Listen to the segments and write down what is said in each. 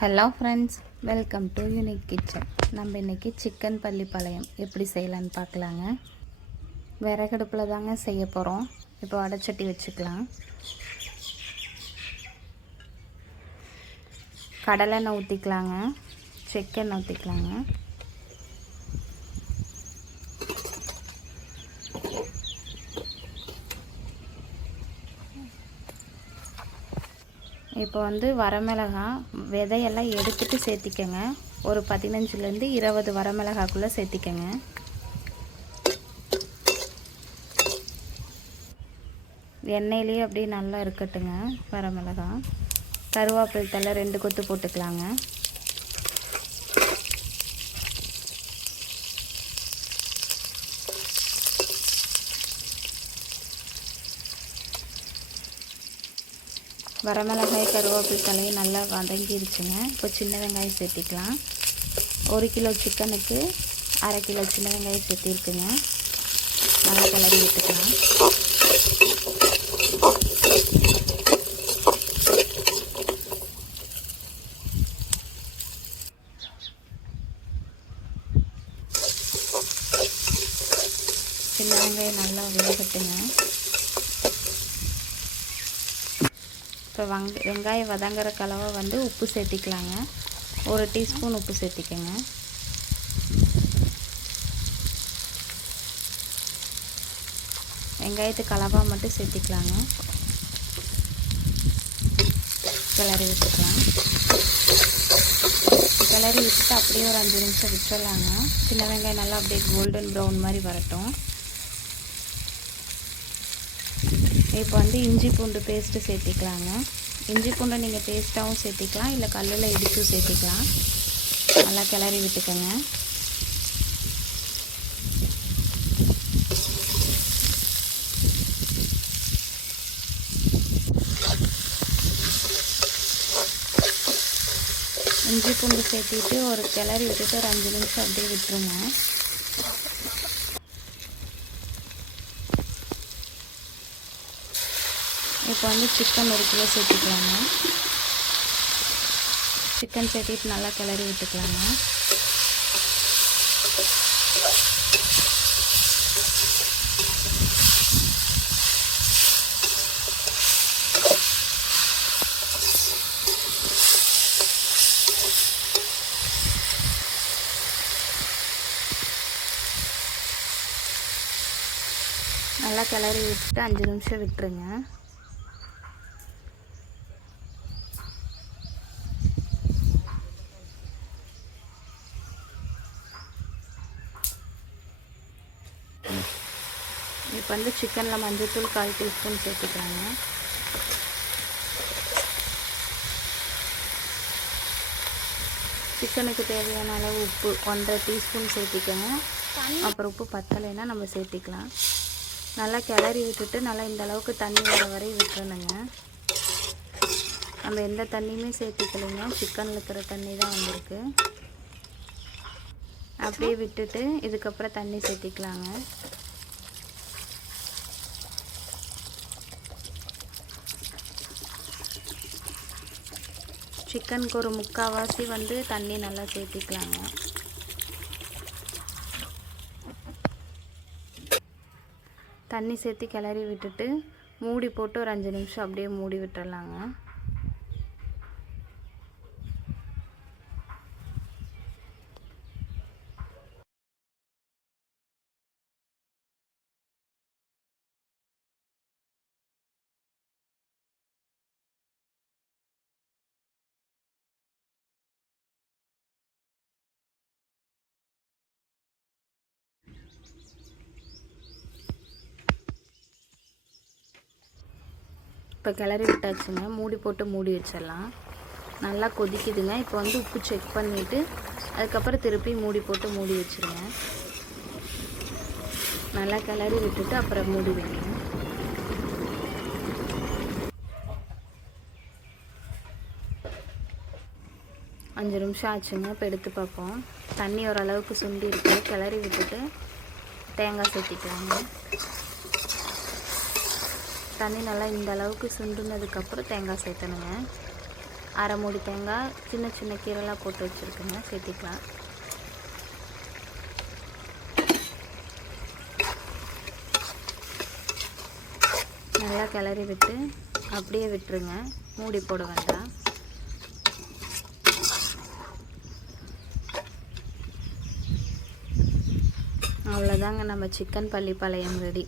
Hello friends, welcome to unique kitchen. நம்ம இன்றைக்கி chicken Pallipalayam எப்படி செய்யலான்னு பார்க்கலாங்க. விறகடுப்பில் தாங்க செய்ய போகிறோம். இப்போ வடைச்சட்டி வச்சுக்கலாம். கடலெண்ணெய் ஊற்றிக்கலாங்க, செக்கெண்ணெய் ஊற்றிக்கலாங்க. இப்போ வரமிளகாய் விதையெல்லாம் எடுத்துகிட்டு சேர்த்திக்கங்க. ஒரு 15லேருந்து 20 வரமிளகாக்குள்ளே சேர்த்திக்கங்க. எண்ணெயிலேயே அப்படியே நல்லா இருக்கட்டுங்க வரமிளகாய். கருவேப்பிலை தழை 2 கொத்து போட்டுக்கலாங்க. வரமிளகாய் கருவேப்பிலை தலையும் நல்லா வதங்கிருச்சுங்க. இப்போ சின்ன வெங்காயம் சேர்த்திக்கலாம். 1 கிலோ சிக்கனுக்கு 1/2 கிலோ சின்ன வெங்காயம் சேர்த்திருக்குங்க. நல்லா கிளறி விட்டுக்கலாம். சின்ன வெங்காயம் நல்லா வேகட்டுங்க. இப்போ வெங்காயம் வதங்குற கலவை உப்பு சேர்த்திக்கலாங்க. 1 டீஸ்பூன் உப்பு சேர்த்திக்கங்க. வெங்காயத்துக்கு கலவா மட்டும் சேர்த்திக்கலாங்க. கிளறி விட்டுக்கலாம். கிளறி விட்டுட்டு அப்படியே ஒரு 5 நிமிஷம் விட்டுடலாங்க. சின்ன வெங்காயம் நல்லா அப்படியே கோல்டன் ப்ரௌன் மாதிரி வரட்டும். இப்போ இஞ்சி பூண்டு பேஸ்ட்டு சேர்த்திக்கலாங்க. இஞ்சி பூண்டை நீங்கள் பேஸ்ட்டாகவும் சேர்த்திக்கலாம், இல்லை கல்லில் இடிச்சும் சேர்த்திக்கலாம். நல்லா கிளறி விட்டுக்கோங்க. இஞ்சி பூண்டு சேர்த்திட்டு ஒரு கிளறி விட்டுட்டு ஒரு 5 நிமிஷம் அப்படியே விட்டுருங்க. இப்போ சிக்கன் 1 கிலோ சேர்த்திக்கலாங்க. சிக்கன் சேர்த்திட்டு நல்லா கிளறி விட்டுக்கலாங்க. நல்லா கிளறி விட்டுட்டு 5 நிமிஷம் விட்டுருங்க. இப்போ சிக்கனில் மஞ்சள்தூள் 1/4 டீஸ்பூன் சேர்த்துக்கலாங்க. சிக்கனுக்கு தேவையான அளவு உப்பு 1/2 டீஸ்பூன் சேர்த்திக்கோங்க. அப்புறம் உப்பு பத்தலைன்னா நம்ம சேர்த்திக்கலாம். நல்லா கிளறி விட்டுட்டு நல்லா இந்த அளவுக்கு தண்ணி வர வரை விட்டுறணுங்க. நம்ம எந்த தண்ணியுமே சேர்த்திக்கலைங்க, சிக்கனில் இருக்கிற தண்ணி தான் வந்திருக்கு. அப்படியே விட்டுட்டு இதுக்கப்புறம் தண்ணி சேர்த்திக்கலாங்க. சிக்கனுக்கு ஒரு 3/4 தண்ணி நல்லா சேர்த்திக்கலாங்க. தண்ணி சேர்த்து கிளறி விட்டுட்டு மூடி போட்டு ஒரு 5 நிமிஷம் அப்படியே மூடி விட்டுறலாங்க. இப்போ கிளறி விட்டாச்சுங்க. மூடி போட்டு மூடி வச்சிடலாம். நல்லா கொதிக்குதுங்க. இப்போ உப்பு செக் பண்ணிவிட்டு அதுக்கப்புறம் திருப்பி மூடி போட்டு மூடி வச்சுருங்க. நல்லா கிளறி விட்டுட்டு அப்புறம் மூடி வைங்க. அஞ்சு நிமிஷம் ஆச்சுங்க. இப்போ எடுத்து பார்ப்போம். தண்ணி ஓரளவுக்கு சுண்டி இருக்குது. கிளறி விட்டுட்டு தேங்காய் சேர்த்திக்கலாங்க. தண்ணி நல்லா இந்த அளவுக்கு சுண்டுனதுக்கப்புறம் தேங்காய் சேர்த்தணுங்க. அரை மூடி தேங்காய் சின்ன சின்ன கீரைலாம் போட்டு வச்சுருக்குங்க, சேர்த்திக்கலாம். நல்லா கிளறி விட்டு அப்படியே விட்டுருங்க, மூடி போட வேண்டாம். அவ்வளோதாங்க, நம்ம சிக்கன் பள்ளிப்பாளையம் ரெடி.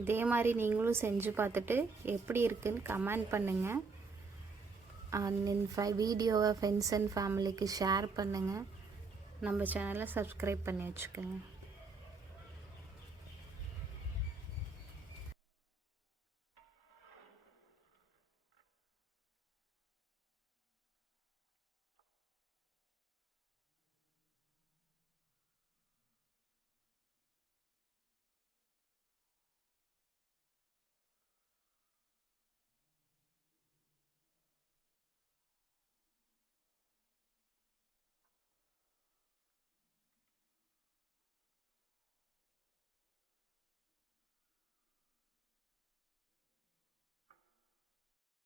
இதே மாதிரி நீங்களும் செஞ்சு பார்த்துட்டு எப்படி இருக்குன்னு கமெண்ட் பண்ணுங்கள். வீடியோவை ஃப்ரெண்ட்ஸ் அண்ட் ஃபேமிலிக்கு ஷேர் பண்ணுங்கள். நம்ம சேனலை சப்ஸ்கிரைப் பண்ணி வச்சுக்கோங்க.